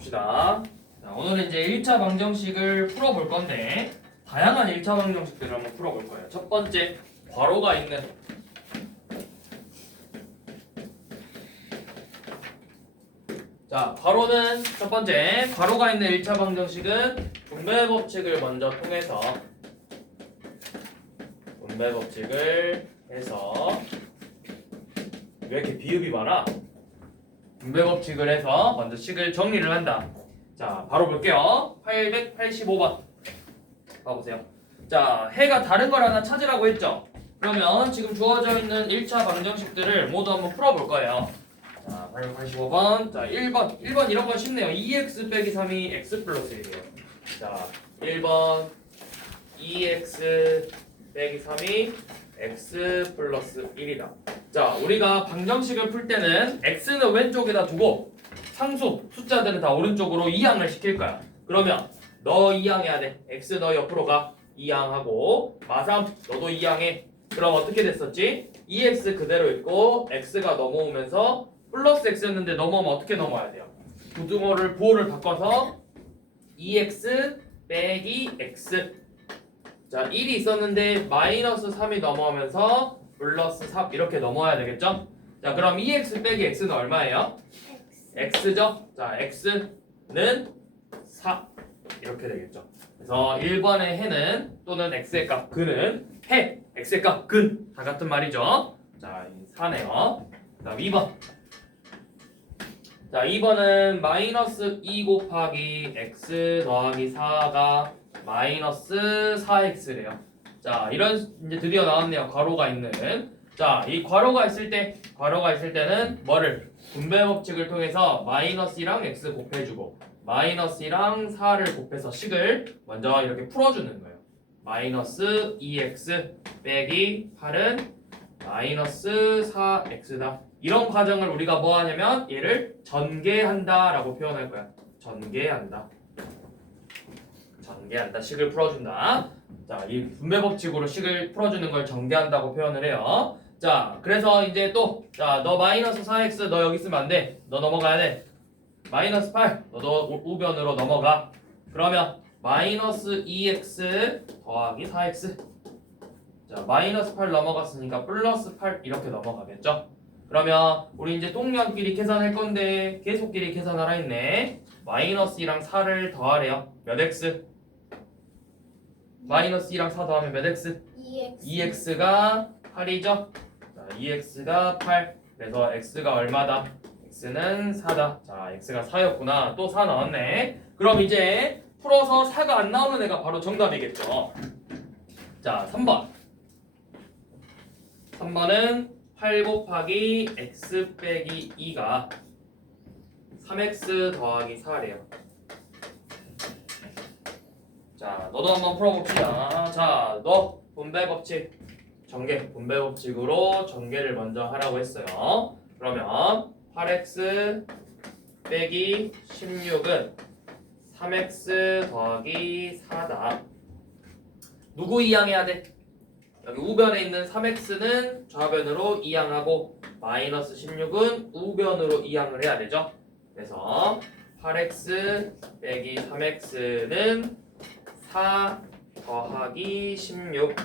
봅시다. 자, 오늘은 이제 1차 방정식을 풀어볼 건데 다양한 1차 방정식들을 한번 풀어볼 거예요. 첫 번째, 괄호가 있는 자, 괄호는 첫 번째, 괄호가 있는 1차 방정식은 분배 법칙을 먼저 통해서 분배 법칙을 해서 왜 이렇게 비읍이 많아? 분배 법칙을 해서 먼저 식을 정리를 한다. 자, 바로 볼게요. 885번 봐보세요. 자, 해가 다른 걸 하나 찾으라고 했죠? 그러면 지금 주어져 있는 1차 방정식들을 모두 한번 풀어볼 거예요. 자, 885번. 자, 1번 이런 건 쉽네요. 2x 빼기 3이 x 플러스 1이에요. 자, 1번 2x 빼기 3이 x 플러스 1이다. 자, 우리가 방정식을 풀 때는 x는 왼쪽에다 두고 상수, 숫자들은 다 오른쪽으로 이항을 시킬 거야. 그러면 너 이항해야 돼. x 너 옆으로 가. 이항하고 마삼 너도 이항해. 그럼 어떻게 됐었지? 2x 그대로 있고 x가 넘어오면서 플러스 x였는데 넘어오면 어떻게 넘어야 돼요? 부호를 바꿔서 2x 빼기 x. 자, 1이 있었는데 마이너스 3이 넘어오면서 플러스 3 이렇게 넘어야 되겠죠? 자, 그럼 2x 빼기 x는 얼마예요? x죠? 자, x는 4 이렇게 되겠죠. 그래서 1번의 해는 또는 x의 값 근은 해, x의 값 근 다 같은 말이죠. 자, 4네요. 다음 2번. 자, 2번은 마이너스 2 곱하기 x 더하기 4가 마이너스 4x래요. 자, 이런 이제 드디어 나왔네요. 괄호가 있는. 자, 이 괄호가 있을 때는 뭐를 분배 법칙을 통해서 마이너스랑 x 곱해주고 마이너스랑 4를 곱해서 식을 먼저 이렇게 풀어주는 거예요. 마이너스 2x 빼기 8은 마이너스 4x다. 이런 과정을 우리가 뭐 하냐면 얘를 전개한다 라고 표현할 거야. 전개한다. 식을 풀어준다. 자, 이 분배 법칙으로 식을 풀어주는 걸 전개한다고 표현을 해요. 자, 그래서 이제 또, 자, 너 마이너스 4x 너 여기 있으면 안 돼. 너 넘어가야 돼. 마이너스 8 너도 우변으로 넘어가. 그러면 마이너스 2x 더하기 4x. 자, 마이너스 8 넘어갔으니까 플러스 8 이렇게 넘어가겠죠? 그러면 우리 이제 동량끼리 계산할 건데 계속끼리 계산하라 했네. 마이너스 2랑 4를 더하래요. 몇 x? 마이너스 2랑 4 더하면 몇 x? 2x가 8이죠? 자, 2x가 8. 그래서 x가 얼마다? x는 4다. 자, x가 4였구나. 또 4 나왔네. 그럼 이제 풀어서 4가 안 나오는 애가 바로 정답이겠죠. 자, 3번. 3번은 8 곱하기 x 빼기 2가 3x 더하기 4래요. 자, 너도 한번 풀어봅시다. 자, 너 분배 법칙 분배 법칙으로 전개를 먼저 하라고 했어요. 그러면 8x 빼기 16은 3x 더하기 4다. 누구 이항해야 돼? 여기 우변에 있는 3x는 좌변으로 이항하고 마이너스 16은 우변으로 이항을 해야 되죠. 그래서 8x 빼기 3x는 4 더하기 16.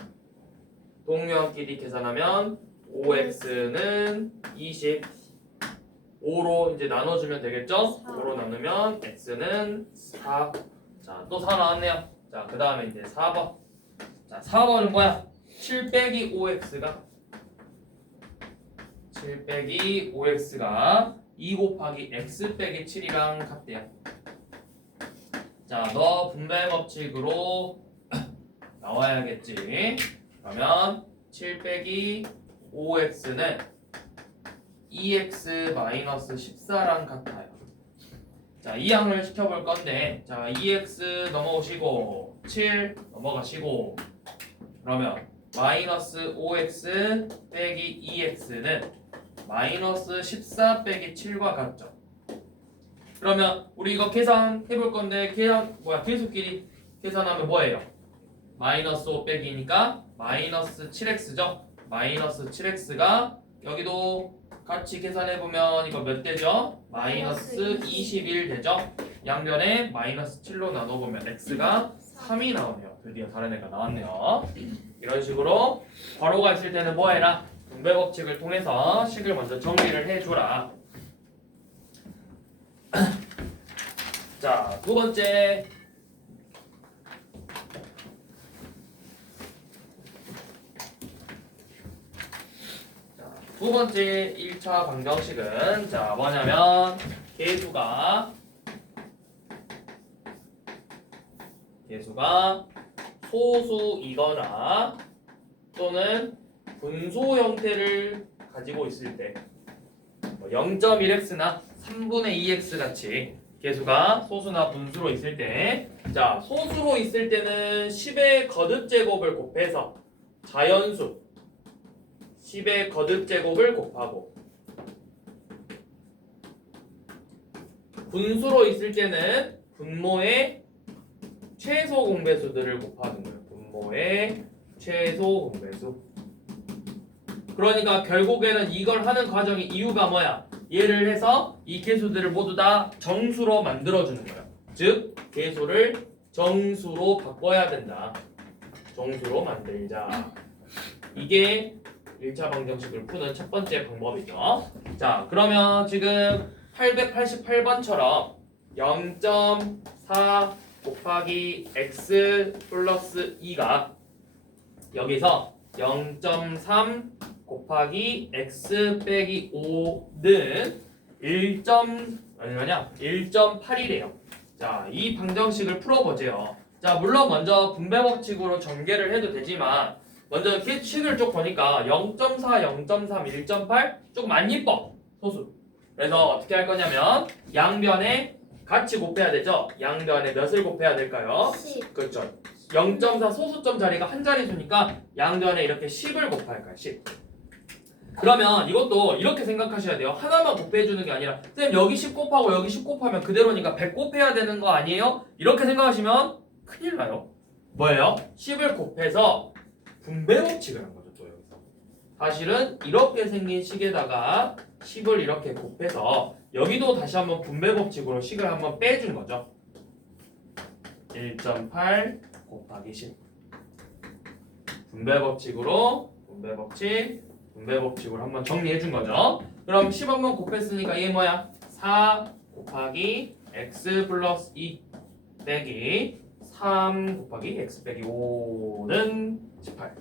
동료끼리 계산하면 5x는 20. 5로 이제 나눠주면 되겠죠? 5로 나누면 x는 4. 자, 또 4 나왔네요. 자, 그 다음에 이제 4번. 자, 4번은 뭐야? 7 빼기 5x가 2 곱하기 x 빼기 7이랑 같대요. 자, 너 분배 법칙으로 나와야겠지. 그러면 7 빼기 5x는 2x 마이너스 14랑 같아요. 자, 이항을 시켜볼 건데, 자, 2x 넘어오시고 7 넘어가시고 그러면 마이너스 5x 빼기 2x는 마이너스 14 빼기 7과 같죠. 그러면 우리 이거 계산해볼 건데 계수끼리 계산하면 뭐예요? 마이너스 5 빼기니까 마이너스 7x죠. 마이너스 7x가 여기도 같이 계산해보면 이거 몇 되죠? 마이너스 21 되죠? 양변에 마이너스 7로 나눠보면 x가 3이 나오네요. 드디어 다른 애가 나왔네요. 이런 식으로 괄호가 있을 때는 뭐 해라? 분배 법칙을 통해서 식을 먼저 정리를 해줘라. 자, 두 번째. 두 번째 1차 방정식은 자 뭐냐면 계수가 소수이거나 또는 분소 형태를 가지고 있을 때 0.1x나 3분의 2x 같이 계수가 소수나 분수로 있을 때 자 소수로 있을 때는 10의 거듭제곱을 곱해서 자연수 10의 거듭제곱을 곱하고 분수로 있을 때는 분모의 최소 공배수들을 곱하는 거예요. 분모의 최소 공배수. 그러니까 결국에는 이걸 하는 과정의 이유가 뭐야? 얘를 해서 이 계수들을 모두 다 정수로 만들어주는 거야. 즉 계수를 정수로 바꿔야 된다. 정수로 만들자. 이게 1차 방정식을 푸는 첫 번째 방법이죠. 자, 그러면 지금 888번처럼 0.4 곱하기 x 플러스 2가 여기서 0.3 곱하기 x 빼기 5는 1.8이래요. 자, 이 방정식을 풀어보죠. 자, 물론 먼저 분배 법칙으로 전개를 해도 되지만 먼저 식을 쭉 보니까 0.4, 0.3, 1.8 조금 안 이뻐. 소수. 그래서 어떻게 할 거냐면 양변에 같이 곱해야 되죠. 양변에 몇을 곱해야 될까요? 10. 그렇죠. 0.4 소수점 자리가 한 자릿수니까 양변에 이렇게 10을 곱할 거야. 10. 그러면 이것도 이렇게 생각하셔야 돼요. 하나만 곱해주는 게 아니라 쌤 여기 10 곱하고 여기 10 곱하면 그대로니까 100 곱해야 되는 거 아니에요? 이렇게 생각하시면 큰일 나요. 뭐예요? 10을 곱해서 분배 법칙을 한 거죠. 또 여기서 사실은 이렇게 생긴 식에다가 10을 이렇게 곱해서 여기도 다시 한번 분배 법칙으로 식을 한번 빼준 거죠. 1.8 곱하기 10 분배 법칙으로 분배 법칙으로 한번 정리해 준 거죠. 그럼 10 한번 곱했으니까 이게 뭐야? 4 곱하기 x 플러스 2 빼기 3 곱하기 x 빼기 5는 18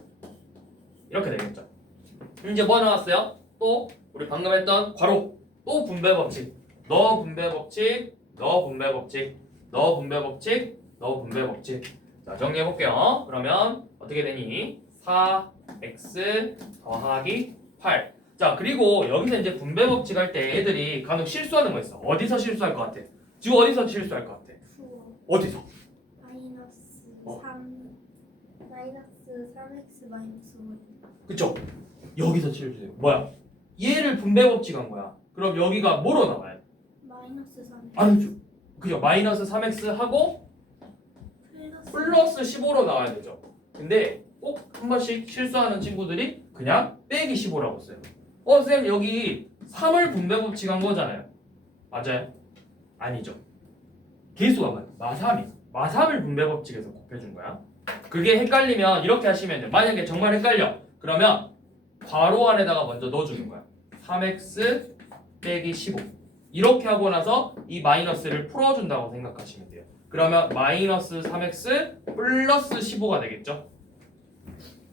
이렇게 되겠죠. 이제 뭐 나왔어요? 또 우리 방금 했던 괄호 또 분배 법칙 너 분배 법칙 너 분배 법칙 너 분배 법칙 너 분배 법칙. 자 정리해 볼게요. 그러면 어떻게 되니? 4x 더하기 8. 자 그리고 여기서 이제 분배 법칙 할 때 애들이 간혹 실수하는 거 있어. 어디서 실수할 것 같아? 지금 어디서 실수할 것 같아? 어디서? 마이너스 3x 마이너스 5. 그쵸? 여기서 실수해요. 뭐야? 얘를 분배 법칙한 거야. 그럼 여기가 뭐로 나와요? 마이너스 3x 아니죠. 그죠? 마이너스 3x 하고 플러스 15로 나와야 되죠. 근데 꼭 한 번씩 실수하는 친구들이 그냥 빼기 15라고 써요. 쌤 여기 3을 분배 법칙한 거잖아요. 맞아요? 아니죠. 개수가 뭐야? 마3을 분배 법칙에서 곱해준 거야. 그게 헷갈리면 이렇게 하시면 돼요. 만약에 정말 헷갈려. 그러면 괄호 안에다가 먼저 넣어주는 거야. 3x 빼기 15 이렇게 하고 나서 이 마이너스를 풀어준다고 생각하시면 돼요. 그러면 마이너스 3x 플러스 15가 되겠죠.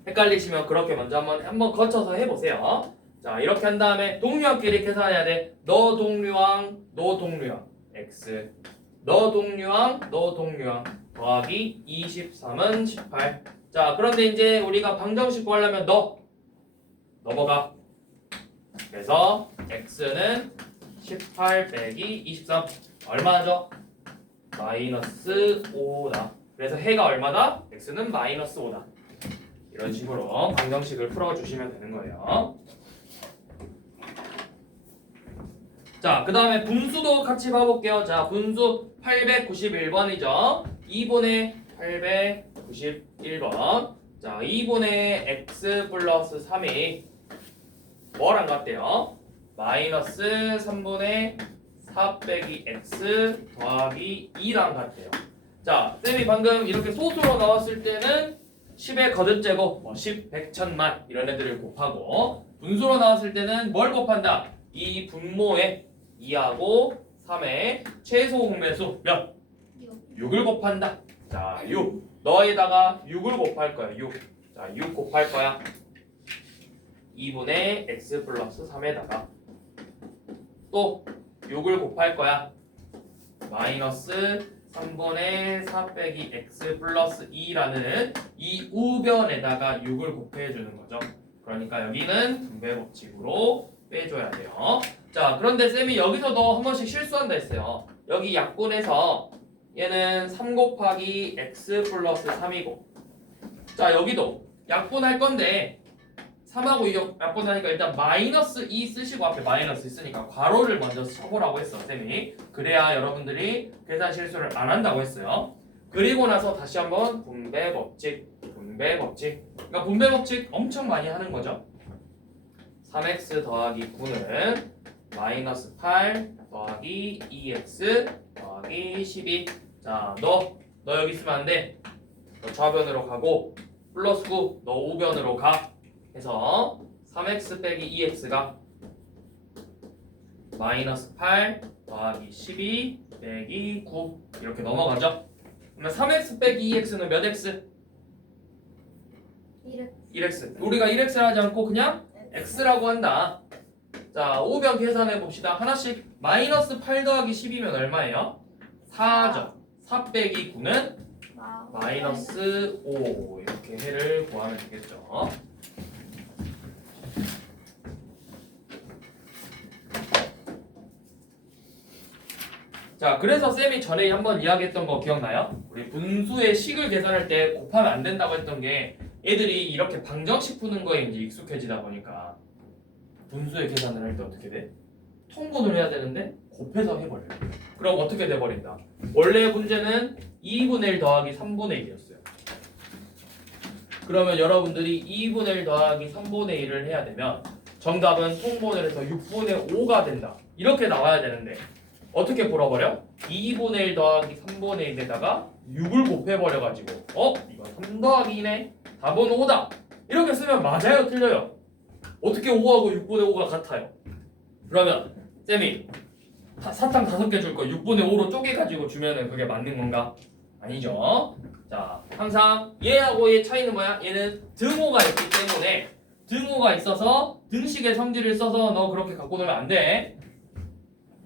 헷갈리시면 그렇게 먼저 한번 거쳐서 해보세요. 자 이렇게 한 다음에 동류항끼리 계산해야 돼. 너 동류항 x 너 동류항 더하기 23은 18. 자 그런데 이제 우리가 방정식 구하려면 넘어가. 그래서 x는 18 빼기 23 얼마죠? 마이너스 5다. 그래서 해가 얼마다? x는 마이너스 5다. 이런 식으로 방정식을 풀어주시면 되는 거예요. 자, 그 다음에 분수도 같이 봐볼게요. 자, 분수 891번이죠. 2분의 891번. 자, 2분의 x 플러스 3이 뭐랑 같대요? 마이너스 3분의 4 빼기 x 더하기 2랑 같대요. 자, 쌤이 방금 이렇게 소수로 나왔을 때는 10의 거듭제곱, 뭐 10, 100, 1000만 이런 애들을 곱하고 분수로 나왔을 때는 뭘 곱한다? 이 분모에 2하고 3의 최소 공배수 몇? 6을 곱한다. 자, 6. 너에다가 6을 곱할 거야. 6. 자, 6 곱할 거야. 2분의 x 플러스 3에다가 또 6을 곱할 거야. 마이너스 3분의 4 빼기 x 플러스 2라는 이 우변에다가 6을 곱해주는 거죠. 그러니까 여기는 분배 법칙으로 빼줘야 돼요. 자, 그런데 쌤이 여기서도 한 번씩 실수한다 했어요. 여기 약분해서 얘는 3 곱하기 x 플러스 3이고, 자, 여기도 약분할 건데 3하고 2 약분하니까 일단 마이너스 2 쓰시고 앞에 마이너스 있으니까 괄호를 먼저 쳐보라고 했어 쌤이. 그래야 여러분들이 계산 실수를 안 한다고 했어요. 그리고 나서 다시 한번 분배 법칙. 그러니까 분배 법칙 엄청 많이 하는 거죠. 3x 더하기 9는 마이너스 8 더하기 2x 더하기 12. 자, 너 여기 있으면 안 돼. 너 좌변으로 가고 플러스 9 너 우변으로 가. 해서 3x 빼기 2x가 마이너스 8 더하기 12 빼기 9 이렇게 넘어가죠. 그러면 3x 빼기 2x는 몇 x? 1x. 우리가 1x를 하지 않고 그냥 x라고 한다. 자, 우변 계산해 봅시다. 하나씩. 마이너스 8 더하기 12면 얼마예요? 4죠. 4 빼기 9는 마이너스 5. 이렇게 해를 구하면 되겠죠. 자, 그래서 쌤이 전에 한번 이야기했던 거 기억나요? 우리 분수의 식을 계산할 때 곱하면 안 된다고 했던 게 애들이 이렇게 방정식 푸는 거에 이제 익숙해지다 보니까 분수의 계산을 할 때 어떻게 돼? 통분을 해야 되는데 곱해서 해버려요. 그럼 어떻게 돼버린다? 원래 문제는 2분의 1 더하기 3분의 1이었어요. 그러면 여러분들이 2분의 1 더하기 3분의 1을 해야 되면 정답은 통분을 해서 6분의 5가 된다. 이렇게 나와야 되는데 어떻게 풀어버려? 2분의 1 더하기 3분의 1에다가 6을 곱해버려가지고 이거 3 더하기 2네? 답은 5다. 이렇게 쓰면 맞아요? 틀려요? 어떻게 5하고 6분의 5가 같아요? 그러면 쌤이 사탕 5개 줄 거 6분의 5로 쪼개가지고 주면은 그게 맞는 건가? 아니죠. 자, 항상 얘하고 얘 차이는 뭐야? 얘는 등호가 있기 때문에 등호가 있어서 등식의 성질을 써서 너 그렇게 갖고 놀면 안 돼.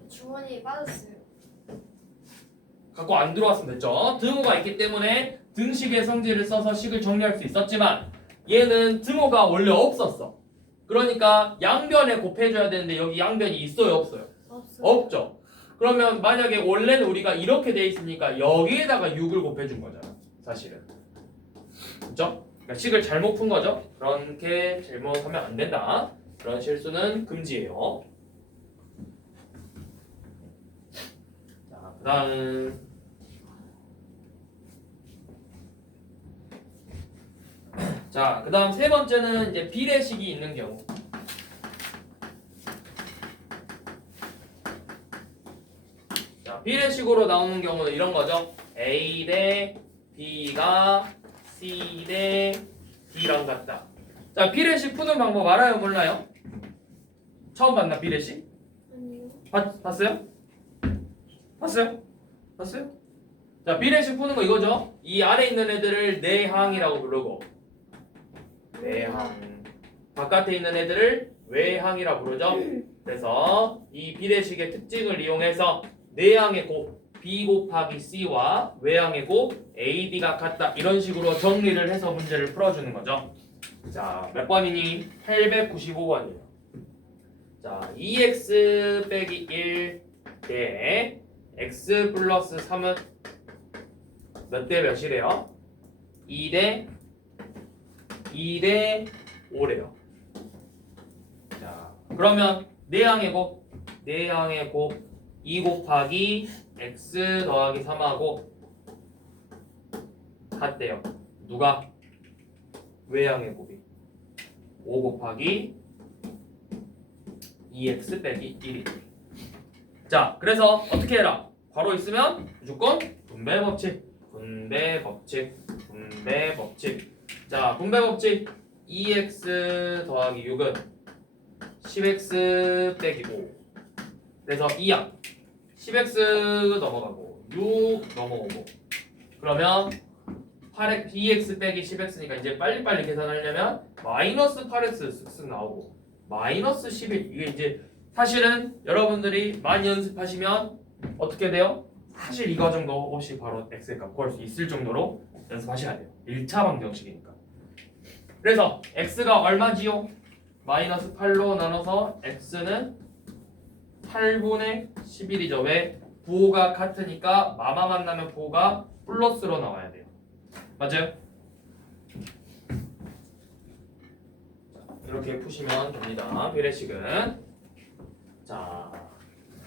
주머니에 빠졌어요. 갖고 안 들어왔으면 됐죠. 등호가 있기 때문에 등식의 성질을 써서 식을 정리할 수 있었지만 얘는 등호가 원래 없었어. 그러니까 양변에 곱해줘야 되는데 여기 양변이 있어요, 없어요? 없죠. 그러면 만약에 원래는 우리가 이렇게 돼 있으니까 여기에다가 6을 곱해준 거잖아, 사실은. 그렇죠? 그러니까 식을 잘못 푼 거죠. 그렇게 잘못하면 안 된다. 그런 실수는 금지예요. 자, 그다음 자, 그다음 세 번째는 이제 비례식이 있는 경우. 자, 비례식으로 나오는 경우는 이런 거죠. A 대 B가 C 대 D랑 같다. 자, 비례식 푸는 방법 알아요, 몰라요? 처음 봤나 비례식? 아니요. 봤어요? 봤어요? 자, 비례식 푸는 거 이거죠. 이 안에 있는 애들을 내항이라고 부르고 내항. 바깥에 있는 애들을 외항이라 부르죠. 그래서 이 비례식의 특징을 이용해서 내항의 곱 B 곱하기 C와 외항의 곱 A, B가 같다. 이런 식으로 정리를 해서 문제를 풀어주는 거죠. 자, 몇 번이니? 895번이에요. 자, 2x 빼기 1 대 x 플러스 3은 몇 대 몇이래요? 2대 5래요. 자, 그러면 내항의 곱 2 곱하기 x 더하기 3하고 같대요. 누가? 외항의 곱이 5 곱하기 2x 빼기 1이. 자, 그래서 어떻게 해라? 괄호 있으면 무조건 분배 법칙. 분배 법칙. 분배 법칙. 자, 분배 법칙. 2x 더하기 6은 10x 빼기 5. 그래서 2야. 10x 넘어가고 6 넘어오고. 그러면 8x, 2x 빼기 10x니까 이제 빨리빨리 계산하려면 마이너스 8x 쓱쓱 나오고 마이너스 11. 이게 이제 사실은 여러분들이 많이 연습하시면 어떻게 돼요? 사실 이 과정도 없이 바로 x의 값 구할 수 있을 정도로 연습하셔야 돼요. 1차 방정식이니까. 그래서 x가 얼마지요? 마이너스 8로 나눠서 x는 8분의 11이죠. 왜? 부호가 같으니까 마마 만나면 부호가 플러스로 나와야 돼요. 맞아요? 이렇게 푸시면 됩니다. 비례식은. 자,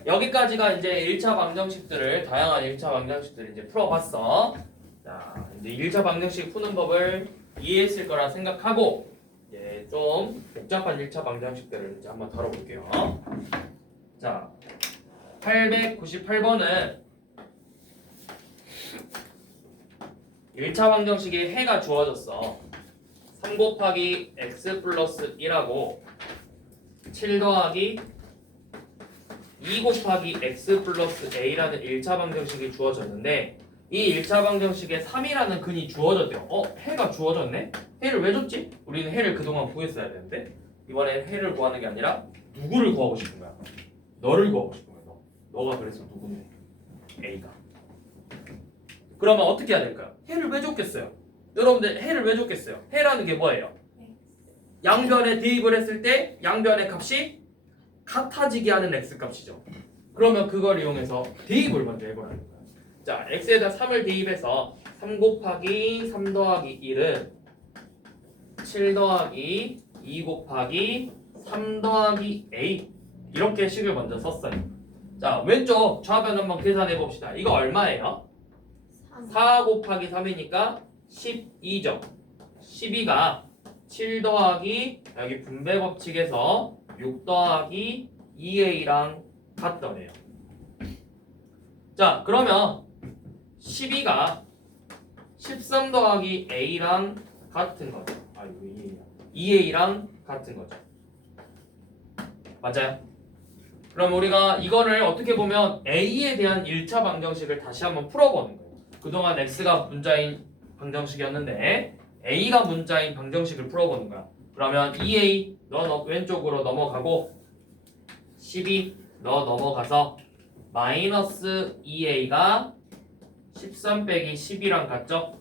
여기까지가 이제 1차 방정식들을 다양한 1차 방정식들을 이제 풀어봤어. 자, 이제 1차 방정식 푸는 법을 이해했을 거라 생각하고 이제 좀 복잡한 1차 방정식들을 이제 한번 다뤄볼게요. 자, 898번은 1차 방정식에 해가 주어졌어. 3 곱하기 x 플러스 1하고 7 더하기 2 곱하기 x 플러스 a라는 1차 방정식이 주어졌는데 이 1차 방정식에 3이라는 근이 주어졌대요. 해가 주어졌네? 해를 왜 줬지? 우리는 해를 그동안 구했어야 되는데 이번엔 해를 구하는 게 아니라 누구를 구하고 싶은 거야? 너를 구하고 싶은 거야. 너가 그래서 누군데? A가. 그러면 어떻게 해야 될까요? 해를 왜 줬겠어요? 여러분들 해를 왜 줬겠어요? 해라는 게 뭐예요? 양변에 대입을 했을 때 양변의 값이 같아지게 하는 x값이죠. 그러면 그걸 이용해서 대입을 먼저 해보라는 거예요. 자, x에다 3을 대입해서 3 곱하기 3 더하기 1은 7 더하기 2 곱하기 3 더하기 a 이렇게 식을 먼저 썼어요. 자, 왼쪽 좌변 한번 계산해 봅시다. 이거 얼마예요? 4 곱하기 3이니까 12죠. 12가 7 더하기 여기 분배 법칙에서 6 더하기 2a랑 같더래요. 자, 그러면 12가 13 더하기 a랑 같은 거죠. 아, 이거 2a랑 같은 거죠. 맞아요? 그럼 우리가 이거를 어떻게 보면 a에 대한 1차 방정식을 다시 한번 풀어보는 거예요. 그동안 x가 문자인 방정식이었는데 a가 문자인 방정식을 풀어보는 거야. 그러면 2a 너 왼쪽으로 넘어가고 12 너 넘어가서 마이너스 2a가 13 빼기 10이랑 같죠?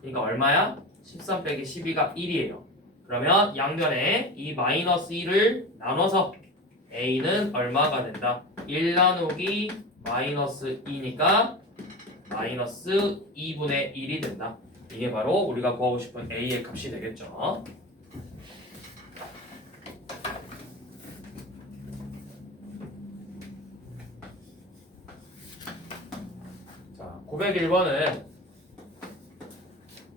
그러니까 얼마야? 13 빼기 12가 1이에요. 그러면 양변에 이 마이너스 1을 나눠서 a는 얼마가 된다? 1 나누기 마이너스 2니까 마이너스 2분의 1이 된다. 이게 바로 우리가 구하고 싶은 a의 값이 되겠죠. 자, 901번은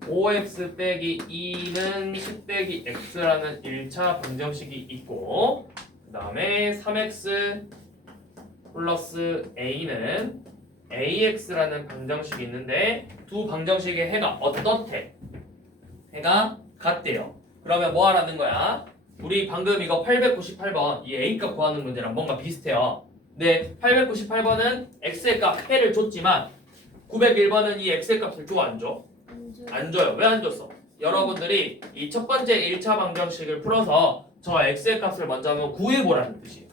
5x 빼기 2는 10 빼기 x라는 1차 방정식이 있고 그 다음에 3x 플러스 a는 ax라는 방정식이 있는데 두 방정식의 해가 어떻대? 해가 같대요. 그러면 뭐 하라는 거야? 우리 방금 이거 898번 이 a값 구하는 문제랑 뭔가 비슷해요. 근데 898번은 x의 값 해를 줬지만 901번은 이 x의 값을 줘 안 줘? 안 줘요. 왜 안 줬어? 여러분들이 이 첫 번째 1차 방정식을 풀어서 저 x의 값을 먼저 한번 구해보라는 뜻이에요.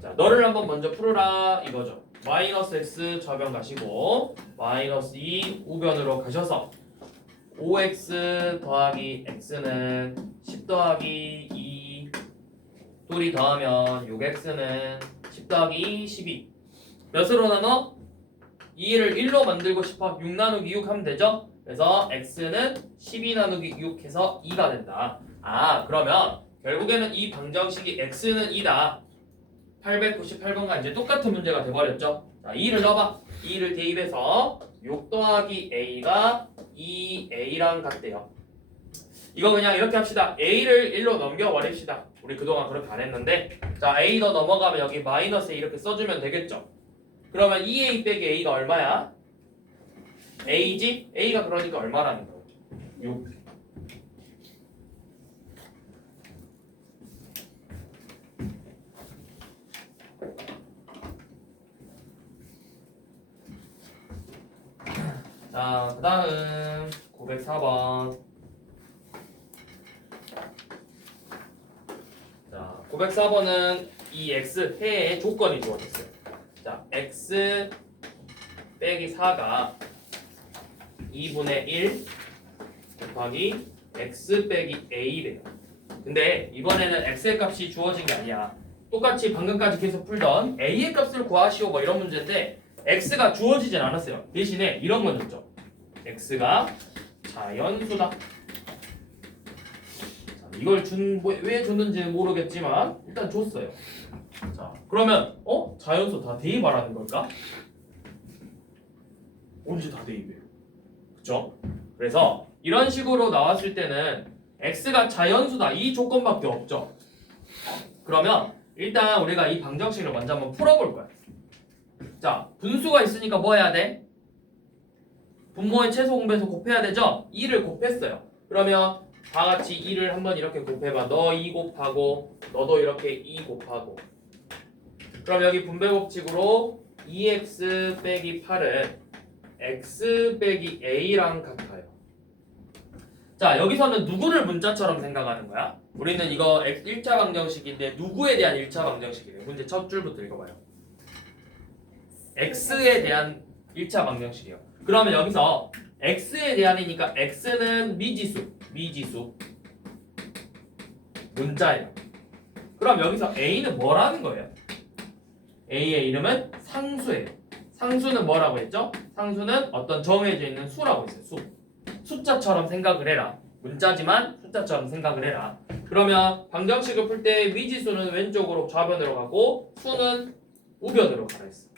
자, 너를 한번 먼저 풀어라 이거죠. 마이너스 x 좌변 가시고 마이너스 2 우변으로 가셔서 5x 더하기 x는 10 더하기 2 둘이 더하면 6x는 10 더하기 12 몇으로 나눠? 2를 1로 만들고 싶어 6 나누기 6 하면 되죠? 그래서 x는 12 나누기 6 해서 2가 된다. 아, 그러면 결국에는 이 방정식이 x는 2다. 898번과 이제 똑같은 문제가 돼버렸죠. 자, 2를 넣어봐. 2를 대입해서 6 더하기 a가 2a랑 같대요. 이거 그냥 이렇게 합시다. a를 1로 넘겨버립시다. 우리 그동안 그렇게 안 했는데 자 a 더 넘어가면 여기 마이너스 a 이렇게 써주면 되겠죠. 그러면 2a 빼기 a가 얼마야? a지? a가 그러니까 얼마라는 거야? 6. 자, 그 다음 904번. 자, 904번은 이 x 해의 조건이 주어졌어요. 자, x 빼기 4가 2분의 1 곱하기 x 빼기 a래요. 근데 이번에는 x의 값이 주어진 게 아니야. 똑같이 방금까지 계속 풀던 a의 값을 구하시오 뭐 이런 문제인데 x가 주어지진 않았어요. 대신에 이런 건 줬죠. x가 자연수다. 자, 이걸 왜 줬는지는 모르겠지만 일단 줬어요. 자, 그러면 자연수 다 대입하라는 걸까? 언제 다 대입해요? 그쵸? 그래서 이런 식으로 나왔을 때는 x가 자연수다 이 조건밖에 없죠. 그러면 일단 우리가 이 방정식을 먼저 한번 풀어볼 거야. 자, 분수가 있으니까 뭐 해야 돼? 분모의 최소 공배수 곱해야 되죠? 2를 곱했어요. 그러면 다 같이 2를 한번 이렇게 곱해봐. 너 2 곱하고 너도 이렇게 2 곱하고. 그럼 여기 분배 법칙으로 2x 빼기 8은 x 빼기 a랑 같아요. 자, 여기서는 누구를 문자처럼 생각하는 거야? 우리는 이거 1차 방정식인데 누구에 대한 1차 방정식이래요. 문제 첫 줄부터 읽어봐요. x에 대한 1차 방정식이에요. 그러면 여기서 x에 대한이니까 x는 미지수 문자예요. 그럼 여기서 a는 뭐라는 거예요? a의 이름은 상수예요. 상수는 뭐라고 했죠? 상수는 어떤 정해져 있는 수라고 했어요. 숫자처럼 생각을 해라. 문자지만 숫자처럼 생각을 해라. 그러면 방정식을 풀 때 미지수는 왼쪽으로 좌변으로 가고 수는 우변으로 가라 했어.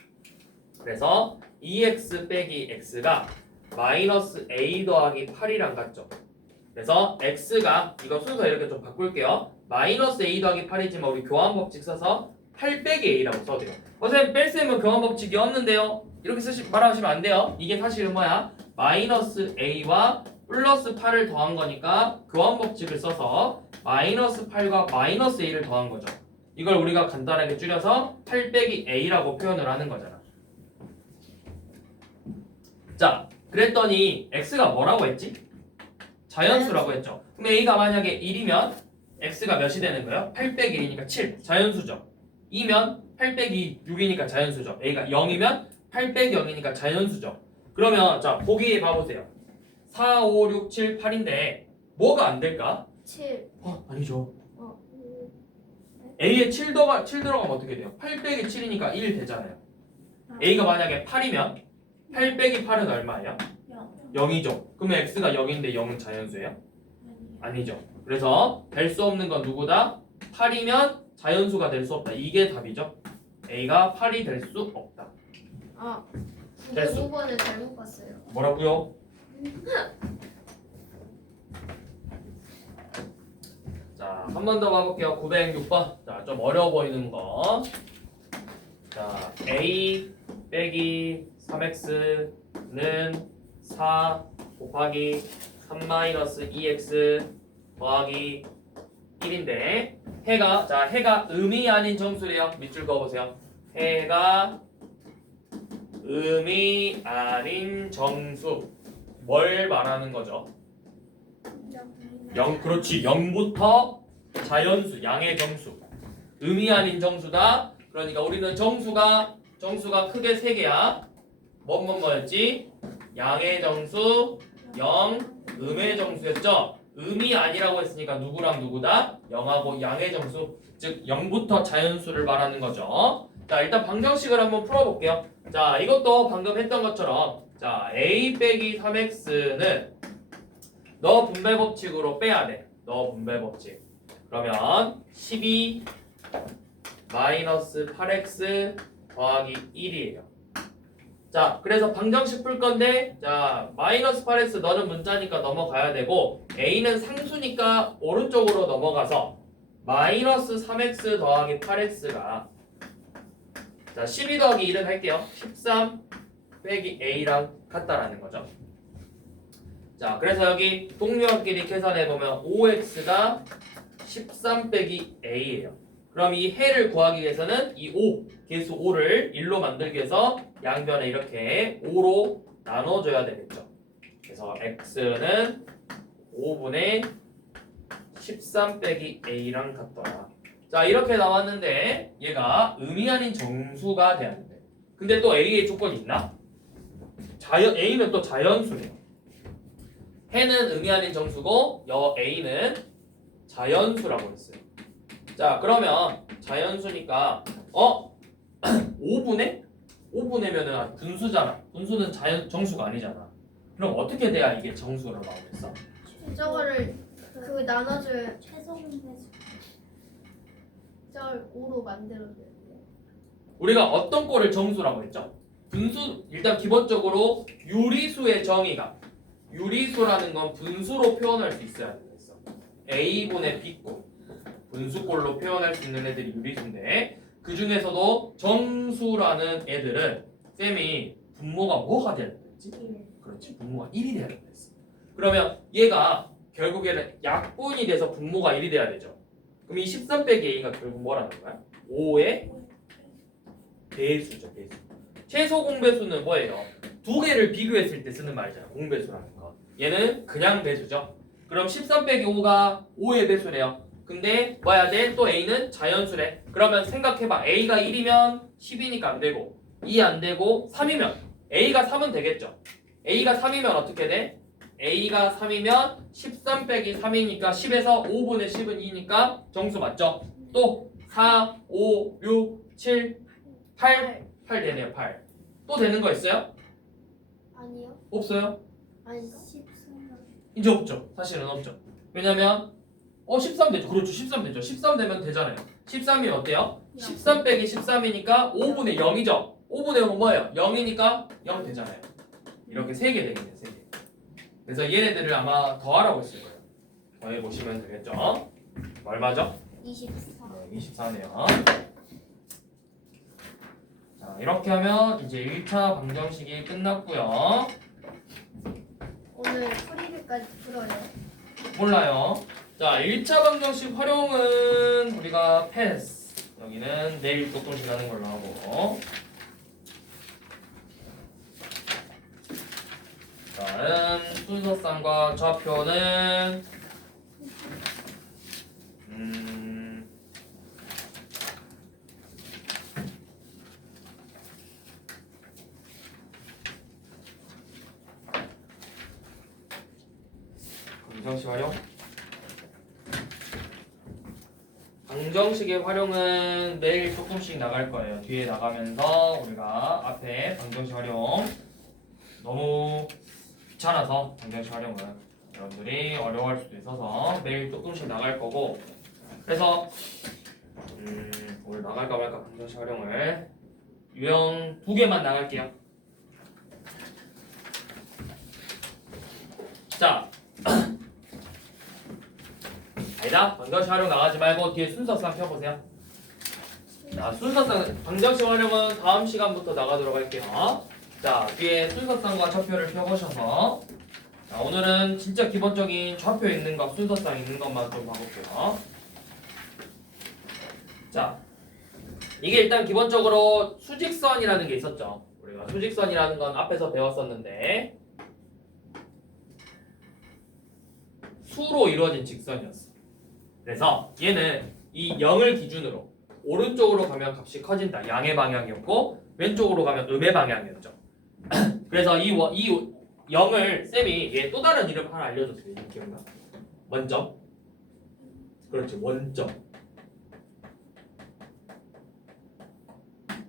그래서 2x 빼기 x가 마이너스 a 더하기 8이랑 같죠. 그래서 x가 이거 순서 이렇게 좀 바꿀게요. 마이너스 a 더하기 8이지만 우리 교환 법칙 써서 8 빼기 a라고 써줘요. 선생님 뺄셈은 교환 법칙이 없는데요. 이렇게 말하시면 안 돼요. 이게 사실은 뭐야? 마이너스 a와 플러스 8을 더한 거니까 교환 법칙을 써서 마이너스 8과 마이너스 a를 더한 거죠. 이걸 우리가 간단하게 줄여서 8 빼기 a라고 표현을 하는 거잖아. 자, 그랬더니 x가 뭐라고 했지? 자연수라고 했죠. 그럼 a가 만약에 1이면 x가 몇이 되는 거예요? 8 빼기 1이니까 7. 자연수죠. 2면 8 빼기 6이니까 자연수죠. a가 0이면 8 빼기 0이니까 자연수죠. 그러면 자, 보기 봐보세요. 4, 5, 6, 7, 8인데 뭐가 안 될까? 7. 아니죠. 5. a에 7 들어가면 어떻게 돼요? 8 빼기 7이니까 1 되잖아요. a가 만약에 8이면 8 빼기 8은 얼마예요? 0이죠. 그러면 x가 0인데 0은 자연수예요? 아니죠. 그래서 될 수 없는 건 누구다? 8이면 자연수가 될 수 없다. 이게 답이죠. a가 8이 될 수 없다. 아, 됐어. 9번을 잘못 봤어요. 뭐라고요? 자, 한 번 더 가볼게요. 906번. 자, 좀 어려워 보이는 거. 자, a 빼기 3x는 4 곱하기 3-2x 더하기 1인데 해가 음이 아닌 정수래요. 밑줄 그어보세요. 해가 음이 아닌 정수. 뭘 말하는 거죠? 그렇지. 0부터 자연수, 양의 정수. 음이 아닌 정수다. 그러니까 우리는 정수가 크게 3개야. 뭐였지? 양의 정수, 0, 음의 정수였죠? 음이 아니라고 했으니까 누구랑 누구다? 0하고 양의 정수, 즉 0부터 자연수를 말하는 거죠. 자, 일단 방정식을 한번 풀어볼게요. 자, 이것도 방금 했던 것처럼 자, a 빼기 3x는 너 분배 법칙으로 빼야 돼. 너 분배 법칙. 그러면 12 마이너스 8x 더하기 1이에요. 자, 그래서 방정식 풀 건데, 자, 마이너스 8x 너는 문자니까 넘어가야 되고, a는 상수니까 오른쪽으로 넘어가서 마이너스 3x 더하기 8x가 자, 12 더하기 1은 할게요. 13 빼기 a랑 같다라는 거죠. 자, 그래서 여기 동료끼리 계산해보면 5x가 13 빼기 a예요. 그럼 이 해를 구하기 위해서는 이 5, 개수 5를 1로 만들기 위해서 양변에 이렇게 5로 나눠줘야 되겠죠. 그래서 x는 5분의 13 빼기 a랑 같더라. 자, 이렇게 나왔는데 얘가 의미 아닌 정수가 돼야 된대. 근데 또 a의 조건이 있나? a는 또 자연수래요. 해는 의미 아닌 정수고 a는 자연수라고 했어요. 자, 그러면 자연수니까 5분의? 5분의면은 분수잖아. 분수는 정수가 아니잖아. 그럼 어떻게 돼야 이게 정수로 나오겠어? 저거를 그 나눠줘야 최소 공배수. 저걸 5로 만들어줘야 돼요. 우리가 어떤 꼴을 정수라고 했죠? 분수, 일단 기본적으로 유리수의 정의가 유리수라는 건 분수로 표현할 수 있어야 되겠어. a분의 b꼴 분수꼴로 표현할 수 있는 애들이 유리수인데 그 중에서도 정수라는 애들은 쌤이 분모가 뭐가 돼야 되겠지? 그렇지, 분모가 1이 돼야 되겠어. 그러면 얘가 결국에는 약분이 돼서 분모가 1이 돼야 되죠. 그럼 이 13 빼기 a가 결국 뭐라는 거야? 5의 배수죠, 배수. 최소 공배수는 뭐예요? 두 개를 비교했을 때 쓰는 말이잖아, 공배수라는 거. 얘는 그냥 배수죠. 그럼 13 빼기 5가 5의 배수래요. 근데 뭐 해야 돼? 또 a는 자연수래. 그러면 생각해봐. a가 1이면 10이니까 안 되고 2 안 되고 3이면 a가 3은 되겠죠. a가 3이면 어떻게 돼? a가 3이면 13 빼기 3이니까 10에서 5분의 10은 2니까 정수 맞죠? 또 4, 5, 6, 7, 8 되네요. 8. 또 되는 거 있어요? 아니요. 없어요? 아니 13. 이제 없죠. 사실은 없죠. 왜냐면 13 되죠. 그렇죠. 13 되죠. 13 되면 되잖아요. 13이면 어때요? 13 빼기 13이니까 5분의 0이죠. 5분의 0은 뭐예요? 0이니까 0 되잖아요. 이렇게 3개 되겠네요. 3개. 그래서 얘네들을 아마 더하라고 했을 거예요. 더해보시면 되겠죠. 얼마죠? 24. 네, 24네요. 자, 이렇게 하면 이제 1차 방정식이 끝났고요. 오늘 프리뷰까지 풀어요. 몰라요. 자, 1차 방정식 활용은 우리가 패스. 여기는 내일 조금씩 하는 걸로 하고. 다음 순서쌍과 좌표는 방정식 활용. 방정식의 활용은 내일 조금씩 나갈 거예요. 뒤에 나가면서 우리가 앞에 방정식 활용 너무 귀찮아서 방정식 활용은 여러분들이 어려워할 수도 있어서 매일 조금씩 나갈 거고, 그래서 오늘 나갈까 말까 방정식 활용을 유형 2개만 나갈게요. 자, 아니다. 방정식 활용 나가지 말고 뒤에 순서상 펴보세요. 자, 순서상 방정식 활용은 다음 시간부터 나가도록 할게요. 자, 뒤에 순서상과 좌표를 펴보셔서, 자, 오늘은 진짜 기본적인 좌표 있는 것, 순서상 있는 것만 좀 봐볼게요. 자, 이게 일단 기본적으로 수직선이라는 게 있었죠. 우리가 수직선이라는 건 앞에서 배웠었는데 수로 이루어진 직선이었어. 그래서 얘는 이 0을 기준으로 오른쪽으로 가면 값이 커진다. 양의 방향이었고 왼쪽으로 가면 음의 방향이었죠. 그래서 이 0을 쌤이 얘 또 다른 이름 하나 알려줬어요. 이 기억나? 원점. 그렇지, 원점.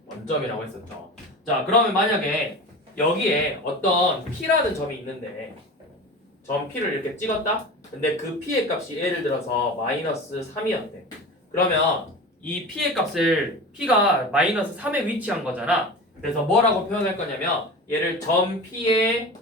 원점이라고 했었죠. 자, 그러면 만약에 여기에 어떤 P라는 점이 있는데 점 P를 이렇게 찍었다? 근데 그 P의 값이 예를 들어서 마이너스 3이었대. 그러면 이 P의 값을 P가 마이너스 3에 위치한 거잖아. 그래서 뭐라고 표현할 거냐면 얘를 점 P의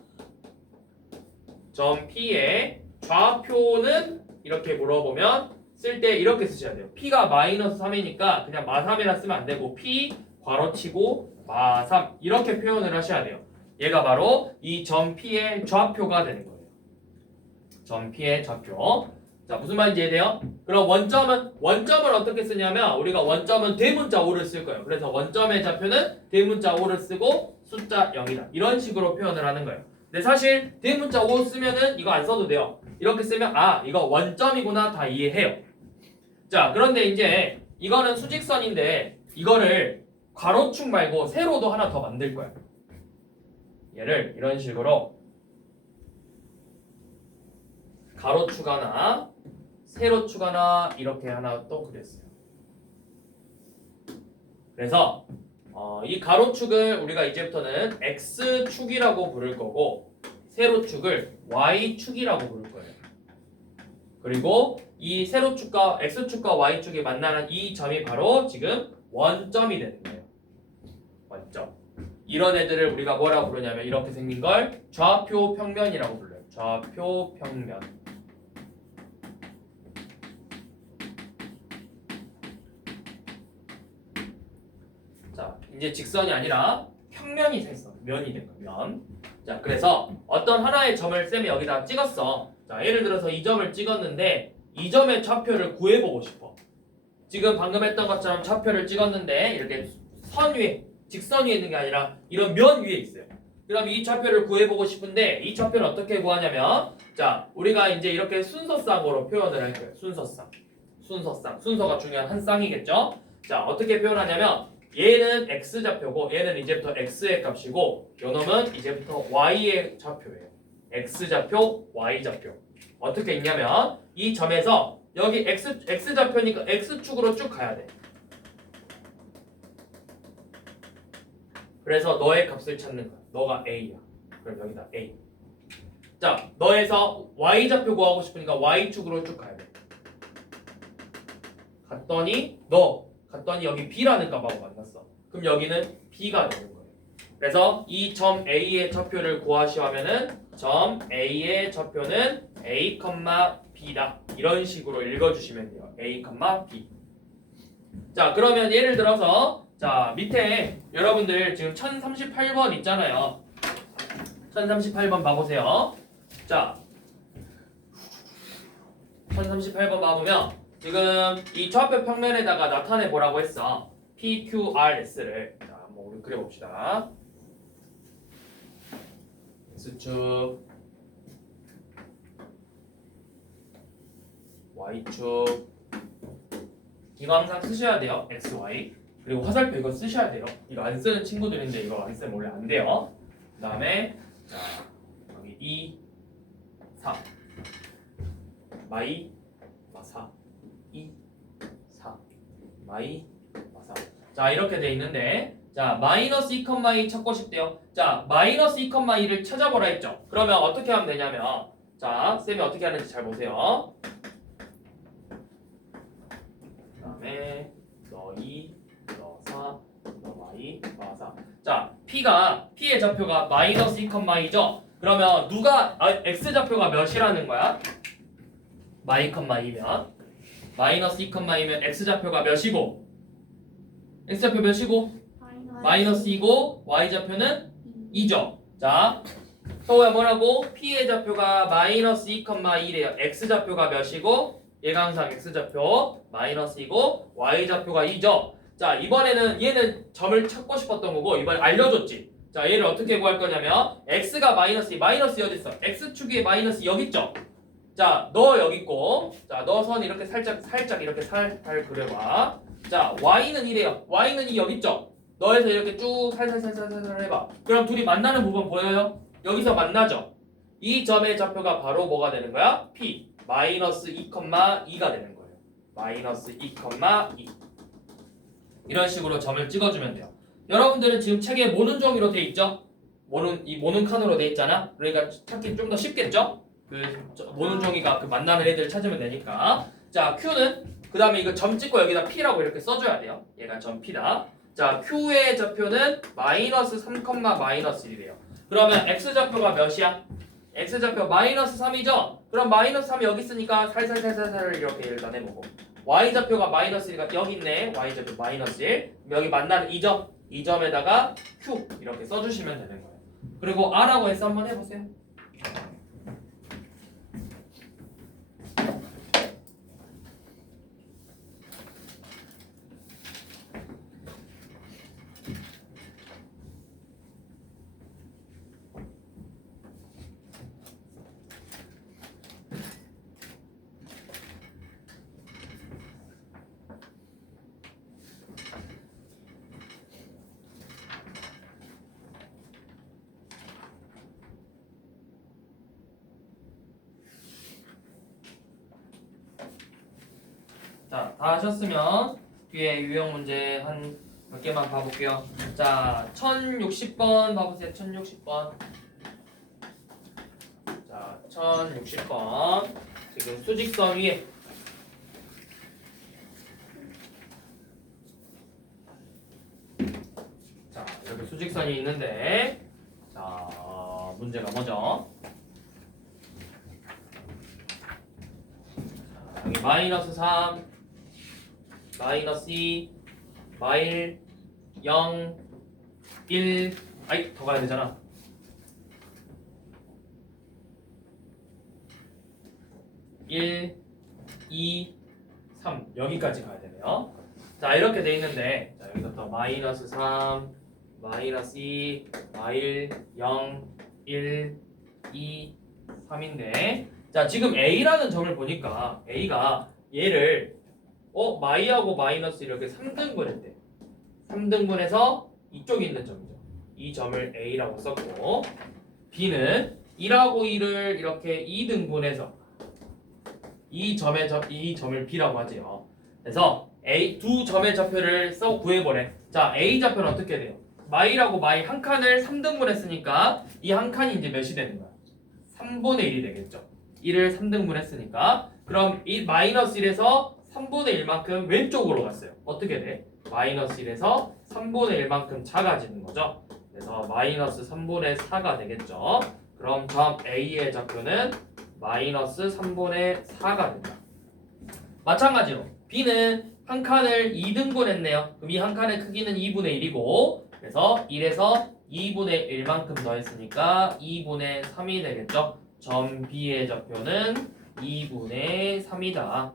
좌표는 이렇게 물어보면 쓸 때 이렇게 쓰셔야 돼요. P가 마이너스 3이니까 그냥 마3이라 쓰면 안 되고 P 괄호치고 마3 이렇게 표현을 하셔야 돼요. 얘가 바로 이 점 P의 좌표가 되는 거예요. 점 P의 좌표. 자, 무슨 말인지 이해돼요? 그럼 원점을 어떻게 쓰냐면 우리가 원점은 대문자 5를 쓸 거예요. 그래서 원점의 좌표는 대문자 5를 쓰고 숫자 0이다. 이런 식으로 표현을 하는 거예요. 근데 사실 대문자 5 쓰면은 이거 안 써도 돼요. 이렇게 쓰면 아, 이거 원점이구나 다 이해해요. 자, 그런데 이제 이거는 수직선인데 이거를 가로축 말고 세로도 하나 더 만들 거예요. 얘를 이런 식으로 가로축 하나, 세로축 하나 이렇게 하나 또 그렸어요. 그래서 이 가로축을 우리가 이제부터는 X축이라고 부를 거고 세로축을 Y축이라고 부를 거예요. 그리고 이 세로축과 X축과 Y축이 만나는 이 점이 바로 지금 원점이 되는 거예요. 원점. 이런 애들을 우리가 뭐라고 부르냐면 이렇게 생긴 걸 좌표 평면이라고 불러요. 좌표 평면. 자, 이제 직선이 아니라 평면이 됐어. 면이 된 거야. 면. 자, 그래서 어떤 하나의 점을 쌤이 여기다 찍었어. 자, 예를 들어서 이 점을 찍었는데 이 점의 좌표를 구해보고 싶어. 지금 방금 했던 것처럼 좌표를 찍었는데 이렇게 선 위에, 직선 위에 있는 게 아니라 이런 면 위에 있어요. 그럼 이 좌표를 구해보고 싶은데 이 좌표는 어떻게 구하냐면 자, 우리가 이제 이렇게 순서쌍으로 표현을 할 거예요. 순서쌍. 순서가 중요한 한 쌍이겠죠? 자, 어떻게 표현하냐면 얘는 X좌표고 얘는 이제부터 X의 값이고 요놈은 이제부터 Y의 좌표예요. X좌표, Y좌표. 어떻게 있냐면 이 점에서 여기 X좌표니까 X축으로 쭉 가야 돼. 그래서 너의 값을 찾는 거야. 너가 A야. 그럼 여기다 A. 자, 너에서 Y좌표 구하고 싶으니까 Y축으로 쭉 가야 돼. 갔더니 여기 B라는 값하고 만났어. 그럼 여기는 B가 되는 거예요. 그래서 이 점 A의 좌표를 구하시오 하면은 점 A의 좌표는 A, B다. 이런 식으로 읽어주시면 돼요. A, B. 자, 그러면 예를 들어서 자, 밑에 여러분들 지금 1038번 있잖아요. 1038번 봐보세요. 자, 1038번 봐보면 지금 이 좌표 평면에다가 나타내 보라고 했어. PQRS를. 자, 한번 우리 그려봅시다. X축, Y축. 이거 항상 쓰셔야 돼요. X, Y. 그리고 화살표 이거 쓰셔야 돼요. 이거 안 쓰는 친구들인데 이거 안 쓰면 원래 안 돼요. 그 다음에 자, 여기 2, 4 마이, 마사 2, 4 마이, 마사. 자, 이렇게 돼 있는데 자, 마이너스 2,2 찾고 싶대요. 자, 마이너스 2,2를 찾아보라 했죠. 그러면 어떻게 하면 되냐면 자, 쌤이 어떻게 하는지 잘 보세요. 그 다음에 너 2, 너 4, 너 마이, 마사. 자, P의 좌표가 마이너스 2,2죠. 그러면 X좌표가 몇이라는 거야? 마이, 2면 마이너스 2,2면 X좌표가 몇이고 X좌표 몇이고? 마이너스 2고 Y좌표는 2죠. 자, 서우야 뭐라고? P의 좌표가 마이너스 2,2래요. X좌표가 몇이고? 얘가 항상 X좌표 마이너스 2고 Y좌표가 2죠. 자, 이번에는 얘는 점을 찾고 싶었던 거고 이번에 알려줬지. 자, 얘를 어떻게 구할 거냐면 X가 마이너스 2, 마이너스 2 어디 있어? X축에 마이너스 여기 있죠? 자, 너 여기 있고 자, 너 선 이렇게 살짝 이렇게 살살 그려봐. 자, Y는 2래요. Y는 2 여기 있죠? 너에서 이렇게 쭉 살살 해봐. 그럼 둘이 만나는 부분 보여요? 여기서 만나죠? 이 점의 좌표가 바로 뭐가 되는 거야? P 마이너스 2,2가 되는 거예요. 마이너스 2,2 이런 식으로 점을 찍어주면 돼요. 여러분들은 지금 책에 모는 종이로 돼 있죠? 모는 칸으로 돼 있잖아. 그러니까 찾기 좀 더 쉽겠죠? 모는 종이가 그 만나는 애들 찾으면 되니까. 자, Q는 그 다음에 이거 점 찍고 여기다 P라고 이렇게 써줘야 돼요. 얘가 점 P다. 자, Q의 좌표는 마이너스 3, 마이너스 1이래요. 그러면 X좌표가 몇이야? X좌표 마이너스 3이죠? 그럼 마이너스 3이 여기 있으니까 살살살살살 이렇게 일단 해보고 Y좌표가 마이너스 1가 여기 있네. Y좌표 마이너스 1. 여기 만나는 2점. 2점에다가 Q 이렇게 써주시면 되는 거예요. 그리고 R하고 S 한번 해보세요. 자, 다 하셨으면 뒤에 유형 문제 한 몇 개만 봐볼게요. 자, 1060번 봐보세요. 1060번. 자, 1060번. 지금 수직선 위에 자, 이렇게 수직선이 있는데 자, 문제가 뭐죠? 자, 여기 마이너스 3 마이너스 2 마일 0 1 아이 더 가야 되잖아. 1 2 3 여기까지 가야 되네요. 자, 이렇게 돼 있는데 자, 여기서부터 마이너스 3 마이너스 2 마일 0 1 2 3인데 자, 지금 A라는 점을 보니까 A가 얘를 마이하고 마이너스 이렇게 3등분했대. 3등분해서 이쪽에 있는 점이죠. 이 점을 A라고 썼고 B는 1하고 2를 이렇게 2등분해서 이 점을 B라고 하지요. 그래서 A 두 점의 좌표를 써 구해보래. 자, A 좌표는 어떻게 돼요? 마이라고 마이 한 칸을 3등분했으니까 이 한 칸이 이제 몇이 되는 거야? 3분의 1이 되겠죠. 1을 3등분했으니까 그럼 이 마이너스 1에서 3분의 1만큼 왼쪽으로 갔어요. 어떻게 돼? 마이너스 1에서 3분의 1만큼 작아지는 거죠. 그래서 마이너스 3분의 4가 되겠죠. 그럼 점 A의 좌표는 마이너스 3분의 4가 된다. 마찬가지로 B는 한 칸을 2등분 했네요. 그럼 이 한 칸의 크기는 2분의 1이고 그래서 1에서 2분의 1만큼 더했으니까 2분의 3이 되겠죠. 점 B의 좌표는 2분의 3이다.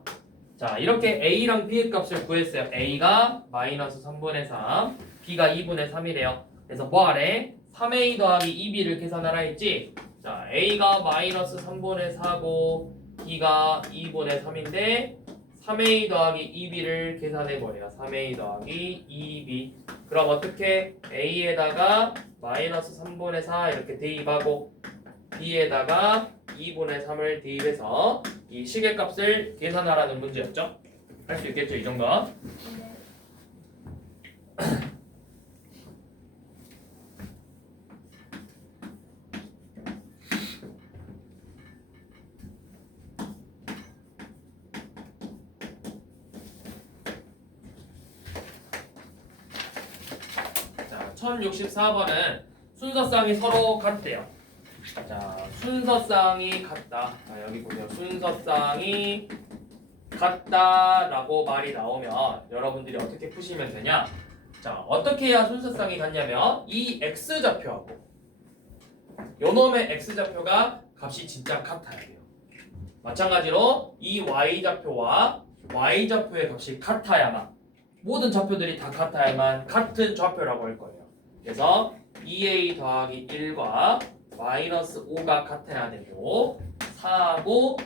자, 이렇게 A랑 B의 값을 구했어요. A가 마이너스 3분의 3, B가 2분의 3이래요. 그래서 뭐 하래? 3A 더하기 2B를 계산하라 했지? 자, A가 마이너스 3분의 4고 B가 2분의 3인데 3A 더하기 2B를 계산해버려요. 3A 더하기 2B. 그럼 어떻게? A에다가 마이너스 3분의 4 이렇게 대입하고 B에다가 2분의 3을 대입해서 이 시계값을 계산하라는 문제였죠? 할 수 있겠죠, 이 정도? 네. 자, 1064번은 순서쌍이 서로 같대요. 자, 순서쌍이 같다. 자, 여기 보세요. 순서쌍이 같다라고 말이 나오면 여러분들이 어떻게 푸시면 되냐? 자, 어떻게 해야 순서쌍이 같냐면 이 x좌표하고 요놈의 x좌표가 값이 진짜 같아야 돼요. 마찬가지로 이 y좌표와 y좌표의 값이 같아야만 모든 좌표들이 다 같아야만 같은 좌표라고 할 거예요. 그래서 2a 더하기 1과 마이너스 5가 같아야 되고 4하고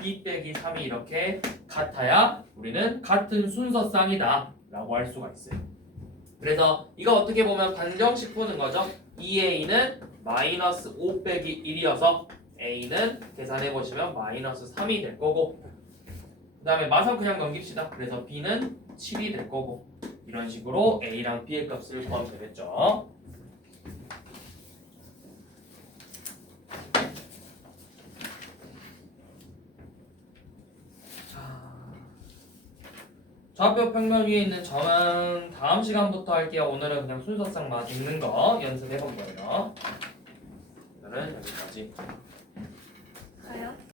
b 빼기 3이 이렇게 같아야 우리는 같은 순서쌍이다 라고 할 수가 있어요. 그래서 이거 어떻게 보면 방정식 푸는 거죠. 2a는 마이너스 5 빼기 1이어서 a는 계산해 보시면 마이너스 3이 될 거고 그 다음에 마삼 그냥 넘깁시다. 그래서 b는 7이 될 거고 이런 식으로 a랑 b의 값을 구하면 되겠죠. 좌표 평면 위에 있는 점은 다음 시간부터 할게요. 오늘은 그냥 순서상만 읽는 거 연습해 본 거예요. 오늘은 여기까지.